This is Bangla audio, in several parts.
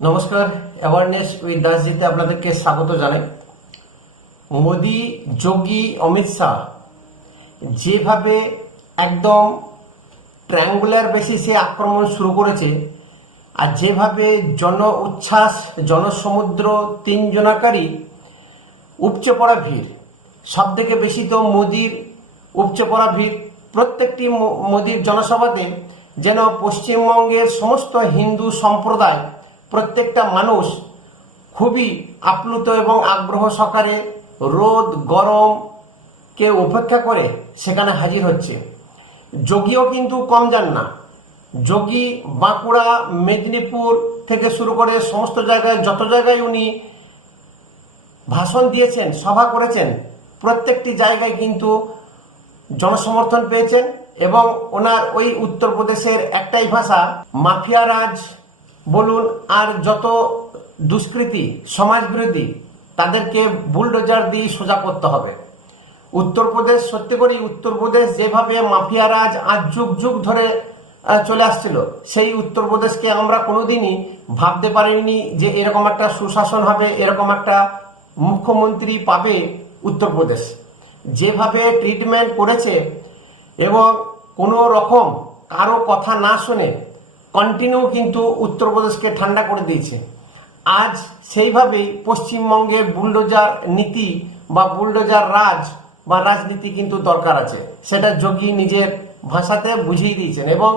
নমস্কার, অ্যাওয়ারনেস উইথ দাসজিতে আপনাদেরকে স্বাগত জানাই। মোদি, যোগী, অমিত শাহ যেভাবে একদম ট্রায়াঙ্গুলার বেসিসে আক্রমণ শুরু করেছে, আর যেভাবে জন উচ্ছ্বাস, জনসমুদ্র, তিনজনাকারী উপচে পড়া ভিড়, সব থেকে বেশি তো মোদির উপচে পড়া ভিড়। প্রত্যেকটি মোদির জনসভাতে যেন পশ্চিমবঙ্গের সমস্ত হিন্দু সম্প্রদায়, প্রত্যেকটা মানুষ খুবই আপ্লুত এবং আগ্রহ সহকারে রোদ গরমকে উপেক্ষা করে সেখানে হাজির হচ্ছে। যোগীও কিন্তু কম যান না। যোগী বাঁকুড়া, মেদিনীপুর থেকে শুরু করে সমস্ত জায়গায়, যত জায়গায় উনি ভাষণ দিয়েছেন, সভা করেছেন, প্রত্যেকটি জায়গায় কিন্তু জনসমর্থন পেয়েছেন। এবং ওনার ওই উত্তরপ্রদেশের একটাই ভাষা, মাফিয়া রাজ বলুন আর যত দুষ্কৃতী সমাজবিরোধী, তাদেরকে বুলডোজার দিয়ে সোজা করতে হবে। উত্তরপ্রদেশ, সত্যি করেই উত্তরপ্রদেশ যেভাবে মাফিয়া রাজ আজ যুগ যুগ ধরে চলে আসছিল, সেই উত্তরপ্রদেশকে আমরা কোনোদিনই ভাবতে পারিনি যে এরকম একটা সুশাসন হবে, এরকম একটা মুখ্যমন্ত্রী পাবে উত্তরপ্রদেশ। যেভাবে ট্রিটমেন্ট করেছে এবং কোনো রকম কারো কথা না শুনে কন্টিনিউ কিন্তু উত্তরপ্রদেশকে ঠান্ডা করে দিয়েছে। আজ সেইভাবেই পশ্চিমবঙ্গে বুলডোজার নীতি বা বুলডোজার রাজ বা রাজনীতি কিন্তু দরকার আছে, সেটা যোগী নিজের ভাষাতে বুঝিয়ে দিয়েছেন। এবং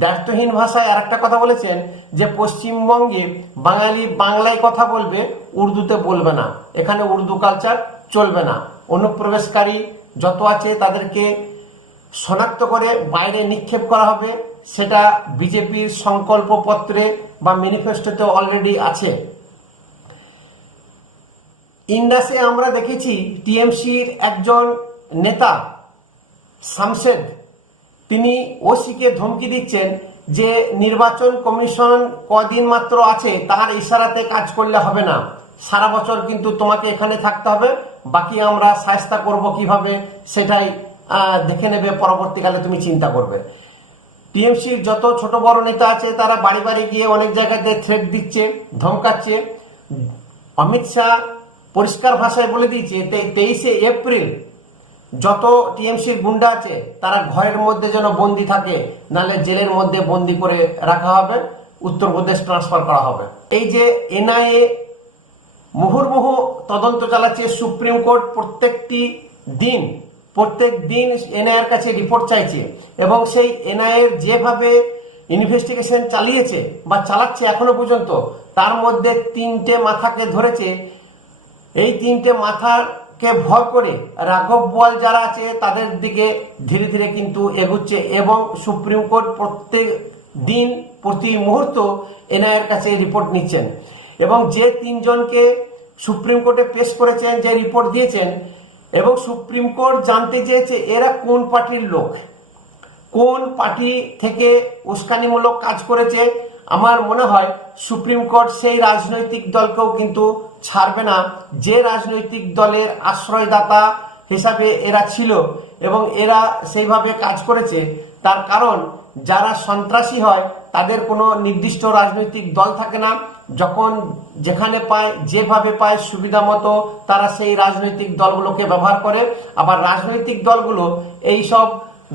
দ্ব্যর্থহীন ভাষায় আর একটা কথা বলেছেন যে পশ্চিমবঙ্গে বাঙালি বাংলায় কথা বলবে, উর্দুতে বলবে না, এখানে উর্দু কালচার চলবে না। অনুপ্রবেশকারী যত আছে তাদেরকে শনাক্ত করে বাইরে নিক্ষেপ করা হবে, সেটা বিজেপির সংকল্পপত্রে বা ম্যানিফেস্টোতে অলরেডি আছে। ইন্ডাসে আমরা দেখেছি টিএমসির একজন নেতা শামশেদ, তিনি ওসিকে ধমকি দিচ্ছেন যে নির্বাচন কমিশন কদিন মাত্র আছে, তার ইশারাতে কাজ করলে হবে না, সারা বছর কিন্তু তোমাকে এখানে থাকতে হবে, বাকি আমরা শায়েস্তা করব কিভাবে সেটাই দেখে নেবে, পরবর্তীকালে তুমি চিন্তা করবে। টিএমসির যত ছোট বড় নেতা আছে তারা বাড়ি বাড়ি গিয়ে অনেক জায়গাতে থ্রেট দিচ্ছে, ধমকাচ্ছে। অমিত শাহ পরিষ্কার ভাষায় বলে দিয়েছে 23শে এপ্রিল যত টিএমসির গুন্ডা আছে তারা ঘরের মধ্যে যেন বন্দি থাকে, নালে জেলের মধ্যে বন্দি করে রাখা হবে, উত্তরপ্রদেশ ট্রান্সফার করা হবে। এই যে এনআইএ মুহুর্মুহু তদন্ত চালাচ্ছে, সুপ্রিম কোর্ট প্রত্যেক দিন এনআইএর কাছে রিপোর্ট চাইছে, এবং সেই এনআইএর যেভাবে ইনভেস্টিগেশন চালিয়েছে বা চালাচ্ছে এখনো পর্যন্ত, তার মধ্যে 3টে মাথাকে ধরেছে। এই 3টে মাথাকে ভর করে রাঘব বোয়াল যারা আছে তাদের দিকে ধীরে ধীরে কিন্তু এগুচ্ছে, এবং সুপ্রিম কোর্ট প্রত্যেক দিন প্রতি মুহূর্ত এনআইএর কাছে রিপোর্ট নিচ্ছেন। এবং যে 3জনকে সুপ্রিম কোর্টে পেশ করেছেন, যে রিপোর্ট দিয়েছেন, এবং সুপ্রিম কোর্ট জানতে চেয়েছে এরা কোন পার্টির লোক, কোন পার্টি থেকে উস্কানিমূলক কাজ করেছে। আমার মনে হয় সুপ্রিম কোর্ট সেই রাজনৈতিক দলকেও কিন্তু ছাড়বে না, যে রাজনৈতিক দলের আশ্রয়দাতা হিসাবে এরা ছিল এবং এরা সেইভাবে কাজ করেছে। তার কারণ যারা সন্ত্রাসী হয় তাদের কোনো নির্দিষ্ট রাজনৈতিক দল থাকে না, যখন যেখানে পায়, যেভাবে পায় সুবিধা মতো তারা সেই রাজনৈতিক দলগুলোকে ব্যবহার করে। আবার রাজনৈতিক দলগুলো এই সব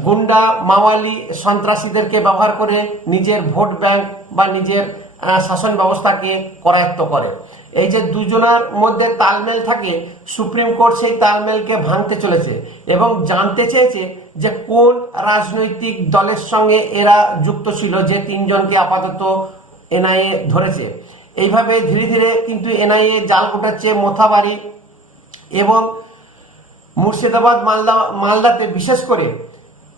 গুন্ডা, মাওয়ালি, সন্ত্রাসীদেরকে ব্যবহার করে নিজের ভোট ব্যাংক বা নিজের শাসন ব্যবস্থাকে করায়ত্ত করে। এই যে দুজনের মধ্যে তালমেল থাকে, সুপ্রিম কোর্ট সেই তালমেলকে ভাঙতে চলেছে এবং জানতে চেয়েছে যে কোন রাজনৈতিক দলের সঙ্গে এরা যুক্ত ছিল, যে 3জনকে আপাতত এনআইএ ধরেছে। এইভাবে ধীরে ধীরে কিন্তু এনআইএ জাল গোটাচ্ছে মোথাবাড়ি এবং মুর্শিদাবাদ, মালদাতে বিশেষ করে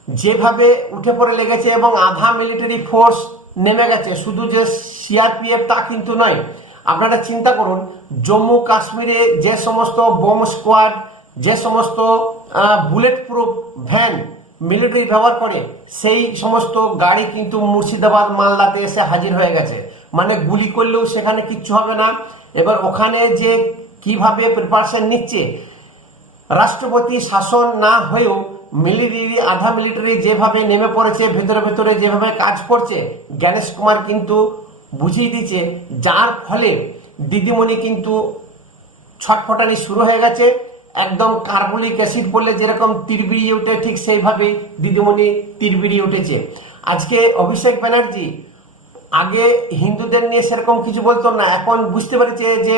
যেভাবে উঠে পড়ে লেগেছে, এবং আধা মিলিটারি ফোর্স নেমে গেছে। শুধু যে সিআরপিএফ তা কিন্তু নয়। আপনারা চিন্তা করুন, জম্মু কাশ্মীরে যে সমস্ত বোম স্কোয়াড, যে সমস্ত বুলেট প্রুফ ভ্যান মিলিটারি ব্যবহার করে, সেই সমস্ত গাড়ি কিন্তু মুর্শিদাবাদ, মালদাতে এসে হাজির হয়ে গেছে। মানে গুলি করলেও সেখানে কিচ্ছু হবে না। এবার ওখানে যে কিভাবে প্রিপারেশন নিচ্ছে, রাষ্ট্রপতি শাসন না হয়েও মিলিটারি, আধা মিলিটারি যেভাবে নেমে পড়েছে, ভেতরে ভেতরে যেভাবে কাজ করছে, জ্ঞানেশ কুমার কিন্তু বুঝিয়ে দিচ্ছে, যার ফলে দিদিমণি কিন্তু ছটফটানি শুরু হয়ে গেছে। একদম কার্বলিক অ্যাসিড পড়লে যেরকম তিরবিড়িয়ে উঠে, ঠিক সেইভাবে দিদিমণি তিরবিড়িয়ে উঠেছে। আজকে অভিষেক ব্যানার্জি আগে হিন্দুদের নিয়ে সেরকম কিছু বলতো না, এখন বুঝতে পেরেছে যে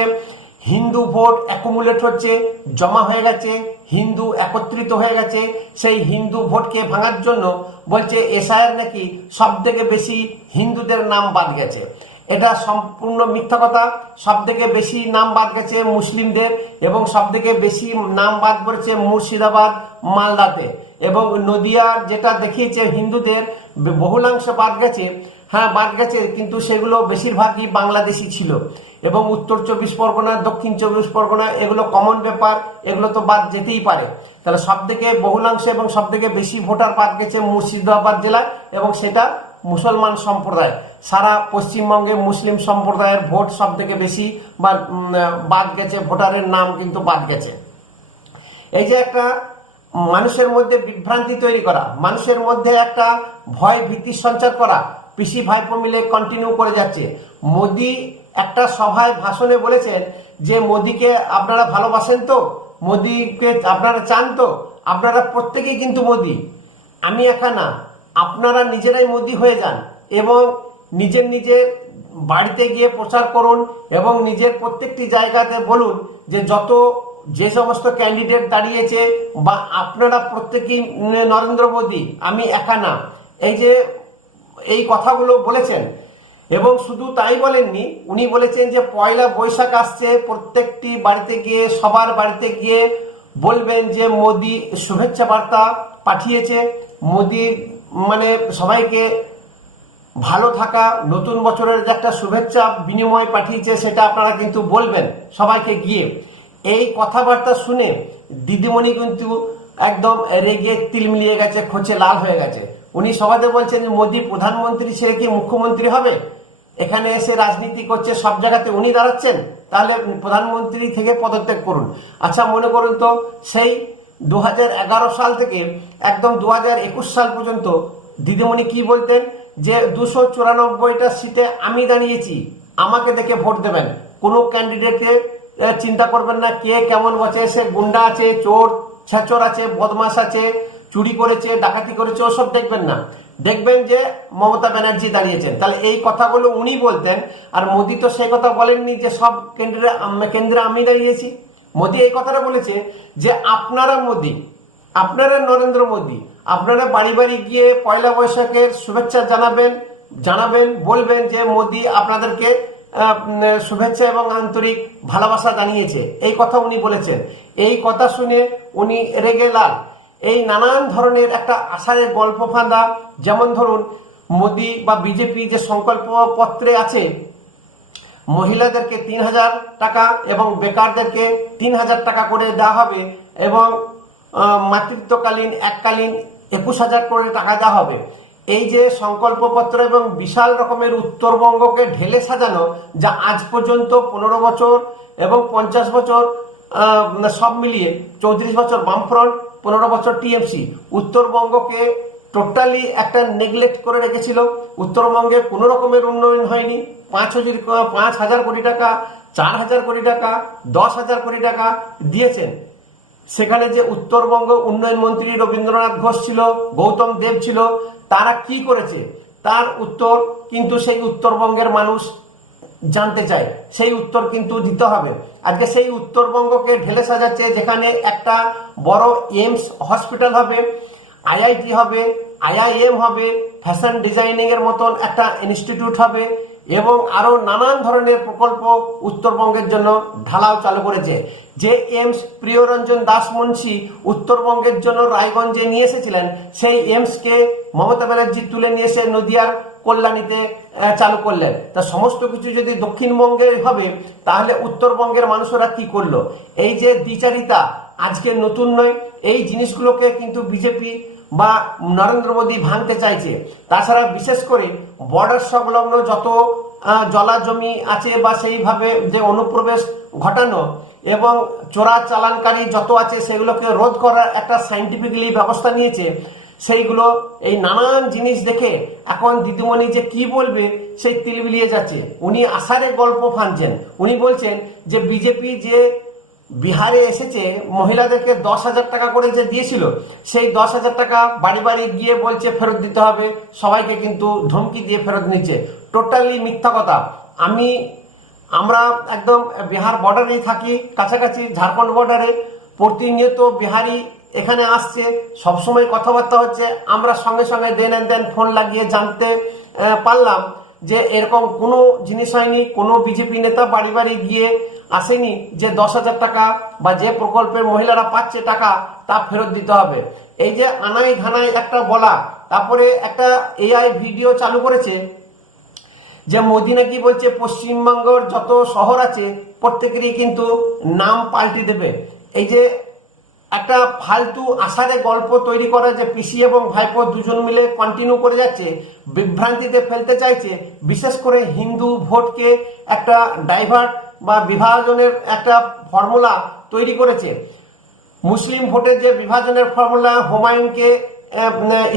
হিন্দু ভোট অ্যাকুমুলেট হচ্ছে, জমা হয়ে গেছে, হিন্দু একত্রিত হয়ে গেছে। সেই হিন্দু ভোটকে ভাঙার জন্য বলছে এসআইআর নাকি সব থেকে বেশি হিন্দুদের নাম বাদ গেছে। এটা সম্পূর্ণ মিথ্যা কথা। সব থেকে বেশি নাম বাদ গেছে মুসলিমদের, এবং সব থেকে বেশি নাম বাদ পড়েছে মুর্শিদাবাদ, মালদাতে, এবং নদিয়ার যেটা দেখিয়েছে হিন্দুদের বহুলাংশ বাদ গেছে। হ্যাঁ, বাদ গেছে, কিন্তু সেগুলো বেশিরভাগই বাংলাদেশি ছিল। এবং উত্তর 24 পরগনা, দক্ষিণ 24 পরগনা, এগুলো কমন ব্যাপার, এগুলো তো বাদ যেতেই পারে। তাহলে সব থেকে বহুলাংশ এবং সব থেকে বেশি ভোটার বাদ গেছে মুর্শিদাবাদ জেলায়, এবং সেটা মুসলমান সম্প্রদায়। সারা পশ্চিমবঙ্গে মুসলিম সম্প্রদায়ের ভোট সব থেকে বেশি বাদ গেছে, ভোটারের নাম কিন্তু বাদ গেছে। এই যে একটা মানুষের মধ্যে বিভ্রান্তি তৈরি করা, মানুষের মধ্যে একটা ভয় ভীতি সঞ্চার করা, পিসি ভাইপো মিলে কন্টিনিউ করে যাচ্ছে। মোদি একটা সভায় ভাষণে বলেছেন যে মোদিকে আপনারা ভালোবাসেন তো, মোদিকে আপনারা চান তো, আপনারা প্রত্যেকেই কিন্তু মোদি, আমি একা না, আপনারা নিজেরাই মোদি হয়ে যান এবং নিজের নিজের বাড়িতে গিয়ে প্রচার করুন এবং নিজের প্রত্যেকটি জায়গাতে বলুন যে সমস্ত ক্যান্ডিডেট দাঁড়িয়েছে বা আপনারা প্রত্যেকেই নরেন্দ্র মোদি, আমি একা না। এই কথাগুলো বলেছেন। এবং শুধু তাই বলেননি, উনি বলেছেন যে পয়লা বৈশাখ আসছে, প্রত্যেকটি বাড়িতে গিয়ে, সবার বাড়িতে গিয়ে বলবেন যে মোদি শুভেচ্ছা বার্তা পাঠিয়েছে, মোদি সবাইকে ভালো থাকা, নতুন বছরের যে একটা শুভেচ্ছা বিনিময় পাঠিয়েছে, সেটা আপনারা কিন্তু বলবেন সবাইকে গিয়ে। এই কথাবার্তা শুনে দিদিমণি কিন্তু একদম রেগে তিলমিলিয়ে গেছে, খোঁচে লাল হয়ে গেছে। উনি সবাইকে বলছেন যে মোদি প্রধানমন্ত্রী ছেড়ে কি মুখ্যমন্ত্রী হবে? এখানে এসে রাজনীতি করছে, সব জায়গাতে উনি দাঁড়াচ্ছেন, তাহলে প্রধানমন্ত্রী থেকে পদত্যাগ করুন। আচ্ছা, মনে করুন তো, সেই 2011 সাল থেকে একদম 2021 সাল পর্যন্ত দিদিমণি কি বলতেন যে 294টা সিটে আমি দাঁড়িয়েছি, আমাকে দেখে ভোট দেবেন, কোনো ক্যান্ডিডেটের চিন্তা করবেন না কে কেমন বসে, সে গুন্ডা আছে, চোর ছেচর আছে, বদমাস আছে, চুরি করেছে, ডাকাতি করেছে, ওসব দেখবেন না, দেখবেন যে মমতা ব্যানার্জি দাঁড়িয়েছেন। তাহলে এই কথাগুলো উনি বলতেন। আর মোদি তো সেই কথা বলেননি যে সব কেন্দ্রে আমি দাঁড়িয়েছি। মোদি এই কথাটা বলেছে যে আপনারা মোদি, আপনারা নরেন্দ্র মোদি, আপনারা বাড়ি বাড়ি গিয়ে পয়লা বৈশাখের শুভেচ্ছা জানাবেন, বলবেন যে মোদি আপনাদেরকে শুভেচ্ছা এবং আন্তরিক ভালোবাসা জানিয়েছে। এই কথা উনি বলেছেন। এই কথা শুনে উনি রেগে লাল। এই নানান ধরনের একটা আশায় গল্প ফাঁদা, যেমন ধরুন মোদি বা বিজেপি যে সংকল্প পত্রে আছে, মহিলাদেরকে 3000 টাকা এবং বেকারদেরকে 3000 টাকা করে দেওয়া হবে, এবং মাতৃত্বকালীন এককালীন 21,000 করে টাকা দেওয়া হবে। এই যে সংকল্পপত্র এবং বিশাল রকমের উত্তরবঙ্গকে ঢেলে সাজানো, যা আজ পর্যন্ত 15 বছর এবং 50 বছর সব মিলিয়ে 34 বছর বামফ্রন্ট, 15 বছর টিএমসি উত্তরবঙ্গকে টোটালি একটা নেগলেক্ট করে রেখেছিল। উত্তরবঙ্গে কোনো রকমের উন্নয়ন হয়নি। 5,000 কোটি টাকা, 4,000 কোটি টাকা, 10,000 কোটি টাকা দিয়েছেন। সেখানে যে উত্তরবঙ্গ উন্নয়ন মন্ত্রী রবীন্দ্রনাথ ঘোষ ছিল, গৌতম দেব ছিল, তারা কি করেছে তার উত্তর কিন্তু সেই উত্তরবঙ্গের মানুষ জানতে চায়। সেই উত্তর কিন্তু দিতে হবে। আজকে সেই উত্তরবঙ্গকে ঢেলে সাজাচ্ছে, যেখানে একটা বড় এইমস হসপিটাল হবে, আইআইটি হবে, আইআইএম হবে, ফ্যাশন ডিজাইনিং এর মতন একটা ইনস্টিটিউট হবে, এবং আরো নানান ধরনের প্রকল্প উত্তরবঙ্গের জন্য ঢালাও চালু করেছে। যে এইমস প্রিয়রঞ্জন দাস মুন্সি উত্তরবঙ্গের জন্য রায়গঞ্জে নিয়ে এসেছিলেন, সেই এইমসকে মমতা ব্যানার্জি তুলে নিয়ে এসে নদিয়ার কল্যাণীতে চালু করলেন। তা সমস্ত কিছু যদি দক্ষিণবঙ্গে হবে, তাহলে উত্তরবঙ্গের মানুষেরা কি করলো? এই যে দ্বিচারিতা আজকে নতুন নয়, এই জিনিসগুলোকে কিন্তু বিজেপি বা নরেন্দ্র মোদী ভাঙতে চাইছে। তাছাড়া বিশেষ করে বর্ডার সংলগ্ন যত জলা জমি আছে বা সেইভাবে যে অনুপ্রবেশ ঘটানো এবং চোরা চালানকারী যত আছে, সেগুলোকে রোধ করার একটা সাইন্টিফিক্যালি ব্যবস্থা নিয়েছে। সেইগুলো এই নানান জিনিস দেখে এখন দিদিমণি যে কি বলবে সেই তিলবিলিয়ে যাচ্ছে। উনি আষাঢ়ে গল্প ফানছেন। উনি বলছেন যে বিজেপি যে বিহারে এসেছে মহিলাদেরকে 10,000 টাকা করে যে দিয়েছিল, সেই 10,000 টাকা বাড়ি বাড়ি গিয়ে বলছে ফেরত দিতে হবে, সবাইকে কিন্তু ধমকি দিয়ে ফেরত নিচ্ছে। টোটালি মিথ্যা কথা। আমরা একদম বিহার বর্ডারেই থাকি, কাছাকাছি ঝাড়খণ্ড বর্ডারে। প্রতিনিয়ত বিহারি এখানে আসছে, সবসময় কথাবার্তা হচ্ছে। আমরা সঙ্গে সঙ্গে দেন অ্যান্ড দেন ফোন লাগিয়ে জানতে পারলাম যে এরকম কোনো জিনিস হয়নি। কোনো বিজেপি নেতা বাড়ি বাড়ি গিয়ে আসেনি যে 10,000 টাকা বা যে প্রকল্পের মহিলারা পাচ্ছে টাকা তা ফেরত দিতে হবে। এই যে আনাই ধানাই একটা বলা, তারপরে একটা এআই ভিডিও চালু করেছে যে মোদি নাকি বলছে পশ্চিমবঙ্গের যত শহর আছে প্রত্যেকেরই কিন্তু নাম পাল্টে দেবে। এই যে একটা ফালতু আষাঢ়ে গল্প তৈরি করা, যে পিসি এবং ভাইপো দুজন মিলে কন্টিনিউ করে যাচ্ছে, বিভ্রান্তিতে ফেলতে চাইছে। বিশেষ করে হিন্দু ভোটকে একটা ডাইভার্ট বা বিভাজনের একটা ফর্মুলা তৈরি করেছে। মুসলিম ভোটের যে বিভাজনের ফর্মুলা, হুমায়ুনকে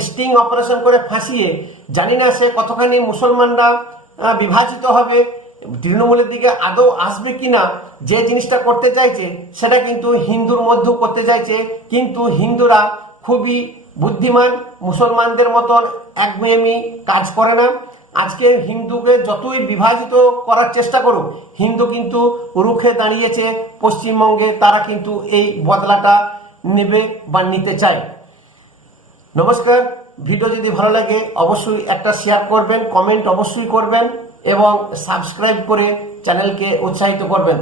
স্টিং অপারেশন করে ফাঁসিয়ে, জানি না সে কতখানি মুসলমানরা বিভাজিত হবে, তৃণমূলের দিকে আদৌ আসবে কিনা। যে জিনিসটা করতে চাইছে সেটা কিন্তু হিন্দুর মধ্যেও করতে চাইছে, কিন্তু হিন্দুরা খুবই বুদ্ধিমান, মুসলমানদের মতন একমেয়েমি কাজ করে না। আজকে হিন্দুকে যতই বিভাজিত করার চেষ্টা করুক, হিন্দু কিন্তু রুখে দাঁড়িয়েছে পশ্চিমবঙ্গে। তারা কিন্তু এই বদলাটা নেবে বা নিতে চায়। নমস্কার। ভিডিও যদি ভালো লাগে অবশ্যই একটা শেয়ার করবেন, কমেন্ট অবশ্যই করবেন এবং সাবস্ক্রাইব করে চ্যানেলকে উৎসাহিত করবেন।